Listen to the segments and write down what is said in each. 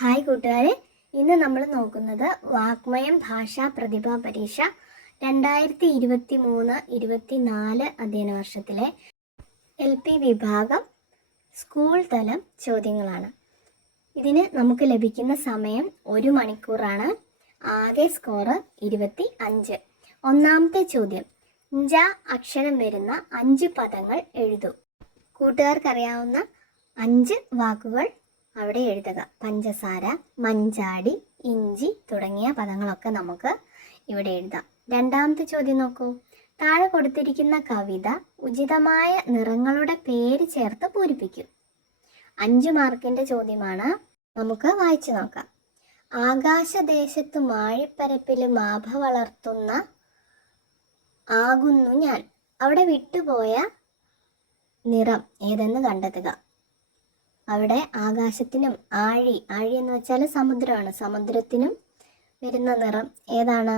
Hi കൂട്ടുകാരെ, ഇന്ന് നമ്മൾ നോക്കുന്നത് വാഗ്മയം ഭാഷാ പ്രതിഭാ പരീക്ഷ 2023-24 അധ്യയന വർഷത്തിലെ LP വിഭാഗം സ്കൂൾ തലം ചോദ്യങ്ങളാണ്. ഇതിന് നമുക്ക് ലഭിക്കുന്ന സമയം 1 മണിക്കൂറാണ്. ആകെ സ്കോർ 25. ഒന്നാമത്തെ ചോദ്യം, ജ അക്ഷരം വരുന്ന 5 പദങ്ങൾ എഴുതൂ. കൂട്ടുകാർക്കറിയാവുന്ന 5 വാക്കുകൾ അവിടെ എഴുതുക. പഞ്ചസാര, മഞ്ചാടി, ഇഞ്ചി തുടങ്ങിയ പദങ്ങളൊക്കെ നമുക്ക് ഇവിടെ എഴുതാം. രണ്ടാമത്തെ ചോദ്യം നോക്കൂ. താഴെ കൊടുത്തിരിക്കുന്ന കവിത ഉചിതമായ നിറങ്ങളുടെ പേര് ചേർത്ത് പൂരിപ്പിക്കും. 5 മാർക്കിന്റെ ചോദ്യമാണ്. നമുക്ക് വായിച്ചു നോക്കാം. ആകാശദേശത്തു മാഴിപ്പരപ്പിൽ മാഭ വളർത്തുന്ന ആകുന്നു ഞാൻ. അവിടെ വിട്ടുപോയ നിറം ഏതെന്ന് കണ്ടെത്തുക. അവിടെ ആകാശത്തിനും ആഴി എന്ന് വെച്ചാൽ സമുദ്രമാണ്, സമുദ്രത്തിനും വരുന്ന നിറം ഏതാണ്?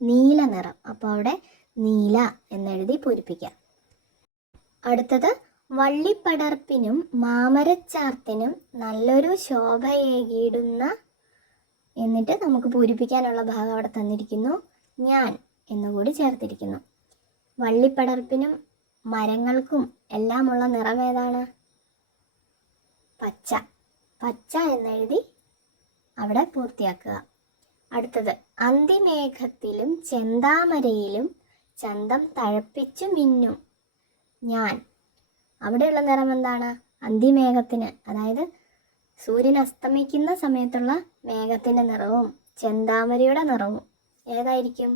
നീല നിറം. അപ്പോൾ അവിടെ നീല എന്നെഴുതി പൂരിപ്പിക്കാം. അടുത്തത്, വള്ളിപ്പടർപ്പിനും മാമരച്ചാർത്തിനും നല്ലൊരു ശോഭയേകിടുന്ന, എന്നിട്ട് നമുക്ക് പൂരിപ്പിക്കാനുള്ള ഭാഗം അവിടെ തന്നിരിക്കുന്നു. ഞാൻ എന്നുകൂടി ചേർത്തിരിക്കുന്നു. വള്ളിപ്പടർപ്പിനും മരങ്ങൾക്കും എല്ലാമുള്ള നിറം ഏതാണ്? പച്ച. പച്ച എന്നെഴുതി അവിടെ പൂർത്തിയാക്കുക. അടുത്തത്, അന്തിമേഘത്തിലും ചെന്താമരയിലും ചന്തം തഴപ്പിച്ചു മിന്നും ഞാൻ. അവിടെയുള്ള നിറം എന്താണ്? അന്തിമേഘത്തിന്, അതായത് സൂര്യൻ അസ്തമിക്കുന്ന സമയത്തുള്ള മേഘത്തിൻ്റെ നിറവും ചെന്താമരയുടെ നിറവും ഏതായിരിക്കും?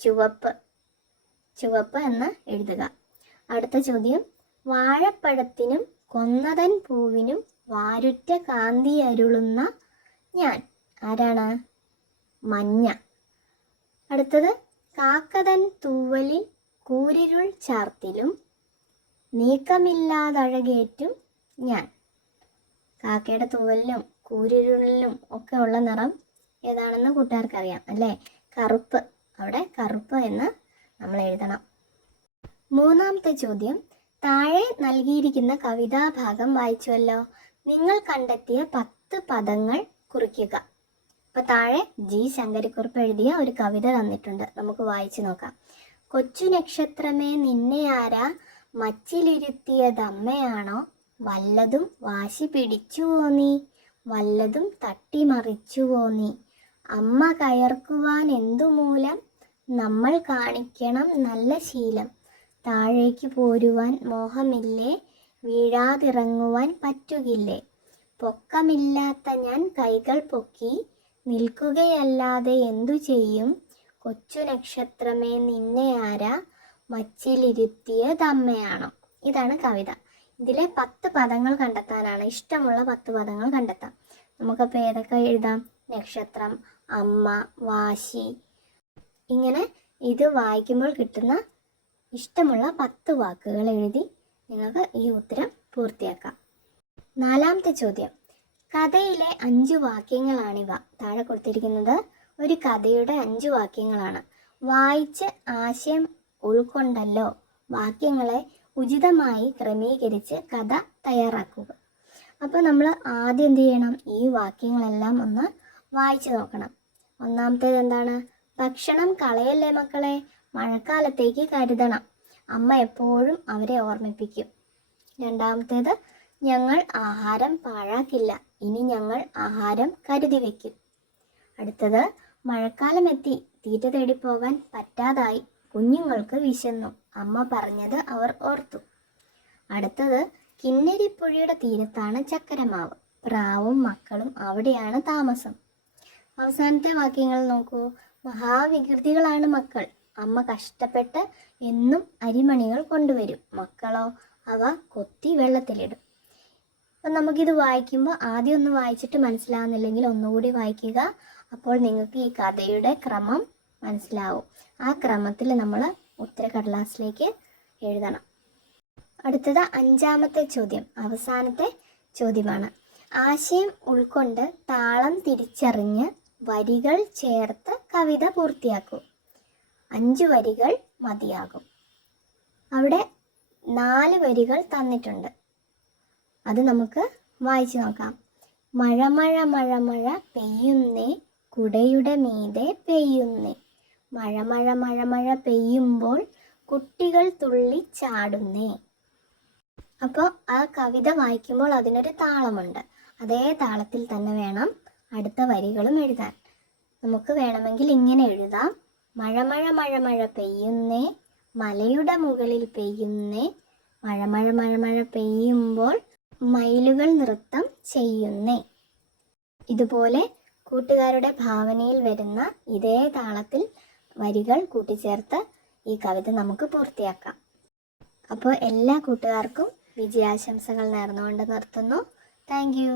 ചുവപ്പ്. ചുവപ്പ് എന്ന് എഴുതുക. അടുത്ത ചോദ്യം, വാഴപ്പഴത്തിനും കൊന്നതൻ പൂവിനും വാരുറ്റ കാന്തി അരുളുന്ന ഞാൻ. ആരാണ്? മഞ്ഞ. അടുത്തത്, കാക്കതൻ തൂവലിൽ കൂരിരുൾ ചാർത്തിലും നീക്കമില്ലാതഴകേറ്റും ഞാൻ. കാക്കയുടെ തൂവലിലും കൂരിരുളിലും ഒക്കെ ഉള്ള നിറം ഏതാണെന്ന് കൂട്ടുകാർക്കറിയാം അല്ലേ? കറുപ്പ്. അവിടെ കറുപ്പ് എന്ന് നമ്മൾ എഴുതണം. മൂന്നാമത്തെ ചോദ്യം, താഴെ നൽകിയിരിക്കുന്ന കവിതാഭാഗം വായിച്ചുവല്ലോ. നിങ്ങൾ കണ്ടെത്തിയ 10 പദങ്ങൾ കുറിക്കുക. അപ്പോൾ താഴെ ജി ശങ്കരിക്കുറുപ്പ് എഴുതിയ ഒരു കവിത തന്നിട്ടുണ്ട്. നമുക്ക് വായിച്ചു നോക്കാം. കൊച്ചു നക്ഷത്രമേ നിന്നെ ആരാ മച്ചിലിരുത്തിയതമ്മയാണോ? വല്ലതും വാശി പിടിച്ചുവോ നീ? വല്ലതും തട്ടിമറിച്ചുവോ നീ? അമ്മ കയർക്കുവാൻ എന്തു മൂലം? നമ്മൾ കാണിക്കണം നല്ല ശീലം. താഴേക്ക് പോരുവാൻ മോഹമില്ലേ? വീഴാതിറങ്ങുവാൻ പറ്റുകില്ലേ? പൊക്കമില്ലാത്ത ഞാൻ കൈകൾ പൊക്കി നിൽക്കുകയല്ലാതെ എന്തു ചെയ്യും? കൊച്ചു നക്ഷത്രമേ നിന്നെ ആരാ മച്ചിലിരുത്തിയതമ്മയാണോ? ഇതാണ് കവിത. ഇതിലെ 10 പദങ്ങൾ കണ്ടെത്താനാണ്. ഇഷ്ടമുള്ള 10 പദങ്ങൾ കണ്ടെത്താം. നമുക്കപ്പോൾ ഏതൊക്കെ എഴുതാം? നക്ഷത്രം, അമ്മ, വാശി. ഇങ്ങനെ ഇത് വായിക്കുമ്പോൾ കിട്ടുന്ന ഇഷ്ടമുള്ള 10 വാക്കുകൾ എഴുതി നിങ്ങൾക്ക് ഈ ഉത്തരം പൂർത്തിയാക്കാം. നാലാമത്തെ ചോദ്യം, കഥയിലെ 5 വാക്യങ്ങളാണിവ. താഴെ കൊടുത്തിരിക്കുന്നത് ഒരു കഥയുടെ 5 വാക്യങ്ങളാണ്. വായിച്ച് ആശയം ഉൾക്കൊണ്ടല്ലോ വാക്യങ്ങളെ ഉചിതമായി ക്രമീകരിച്ച് കഥ തയ്യാറാക്കുക. അപ്പോൾ നമ്മൾ ആദ്യം എന്ത് ചെയ്യണം? ഈ വാക്യങ്ങളെല്ലാം ഒന്ന് വായിച്ചു നോക്കണം. ഒന്നാമത്തേത് എന്താണ്? ഭക്ഷണം കളയല്ലേ മക്കളെ, മഴക്കാലത്തേക്ക് കരുതണം. അമ്മ എപ്പോഴും അവരെ ഓർമ്മിപ്പിക്കും. രണ്ടാമത്തേത്, ഞങ്ങൾ ആഹാരം പാഴാക്കില്ല, ഇനി ഞങ്ങൾ ആഹാരം കരുതി വയ്ക്കും. അടുത്തത്, മഴക്കാലം എത്തി, തീറ്റ തേടിപ്പോകാൻ പറ്റാതായി, കുഞ്ഞുങ്ങൾക്ക് വിശന്നു, അമ്മ പറഞ്ഞത് അവർ ഓർത്തു. അടുത്തത്, കിന്നരിപ്പുഴയുടെ തീരത്താണ് ചക്കരമാവ്, പ്രാവും മക്കളും അവിടെയാണ് താമസം. അവസാനത്തെ വാക്യങ്ങൾ നോക്കൂ. മഹാവികൃതികളാണ് മക്കൾ, അമ്മ കഷ്ടപ്പെട്ട് എന്നും അരിമണികൾ കൊണ്ടുവരും, മക്കളോ അവ കൊത്തി വെള്ളത്തിലിടും. അപ്പം നമുക്കിത് വായിക്കുമ്പോൾ ആദ്യം ഒന്ന് വായിച്ചിട്ട് മനസ്സിലാവുന്നില്ലെങ്കിൽ ഒന്നുകൂടി വായിക്കുക. അപ്പോൾ നിങ്ങൾക്ക് ഈ കഥയുടെ ക്രമം മനസ്സിലാവും. ആ ക്രമത്തിൽ നമ്മൾ ഉത്തരക്കടലാസിലേക്ക് എഴുതണം. അടുത്തത് 5ാമത്തെ ചോദ്യം, അവസാനത്തെ ചോദ്യമാണ്. ആശയം ഉൾക്കൊണ്ട് താളം തിരിച്ചറിഞ്ഞ് വരികൾ ചേർത്ത് കവിത പൂർത്തിയാക്കൂ. 5 വരികൾ മതിയാകും. അവിടെ 4 വരികൾ തന്നിട്ടുണ്ട്. അത് നമുക്ക് വായിച്ചു നോക്കാം. മഴ മഴ മഴ മഴ പെയ്യുന്നേ, കുടയുടെ മീതെ പെയ്യുന്നേ. മഴ മഴ മഴ മഴ പെയ്യുമ്പോൾ കുട്ടികൾ തുള്ളിച്ചാടുന്നേ. അപ്പോൾ ആ കവിത വായിക്കുമ്പോൾ അതിനൊരു താളമുണ്ട്. അതേ താളത്തിൽ തന്നെ വേണം അടുത്ത വരികളും എഴുതാൻ. നമുക്ക് വേണമെങ്കിൽ ഇങ്ങനെ എഴുതാം: മഴ മഴ മഴ മഴ പെയ്യുന്നേ, മലയുടെ മുകളിൽ പെയ്യുന്നേ, മഴ മഴ മഴ മഴ പെയ്യുമ്പോൾ മയിലുകൾ നൃത്തം ചെയ്യുന്നേ. ഇതുപോലെ കൂട്ടുകാരുടെ ഭാവനയിൽ വരുന്ന ഇതേ താളത്തിൽ വരികൾ കൂട്ടിച്ചേർത്ത് ഈ കവിത നമുക്ക് പൂർത്തിയാക്കാം. അപ്പോൾ എല്ലാ കൂട്ടുകാർക്കും വിജയാശംസകൾ നേർന്നുകൊണ്ട് നിർത്തുന്നു. Thank you.